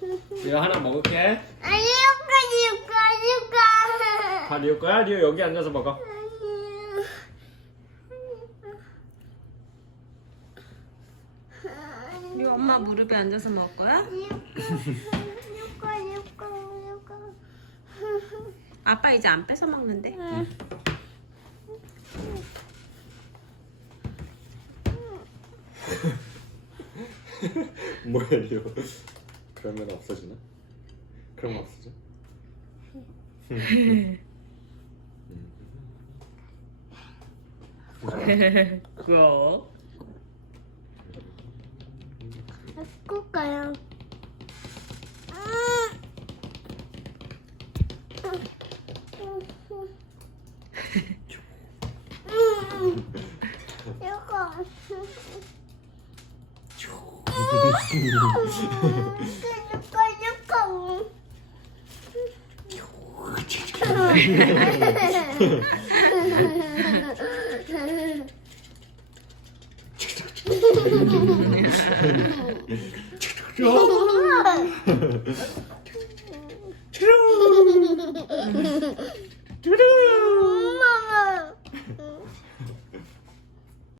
이거 하나 먹을게. 아 이거 이거 이거. 다 리오 거야? 리오 여기 앉아서 먹어. 이 엄마 무릎에 앉아서 먹을 거야? 이거 이거 이거. 아빠 이제 안 뺏어 먹는데. 뭐야 리오? 그러면 없어지나? 그럼 없어져? 그거. 바꿀까요? 이거. 두둥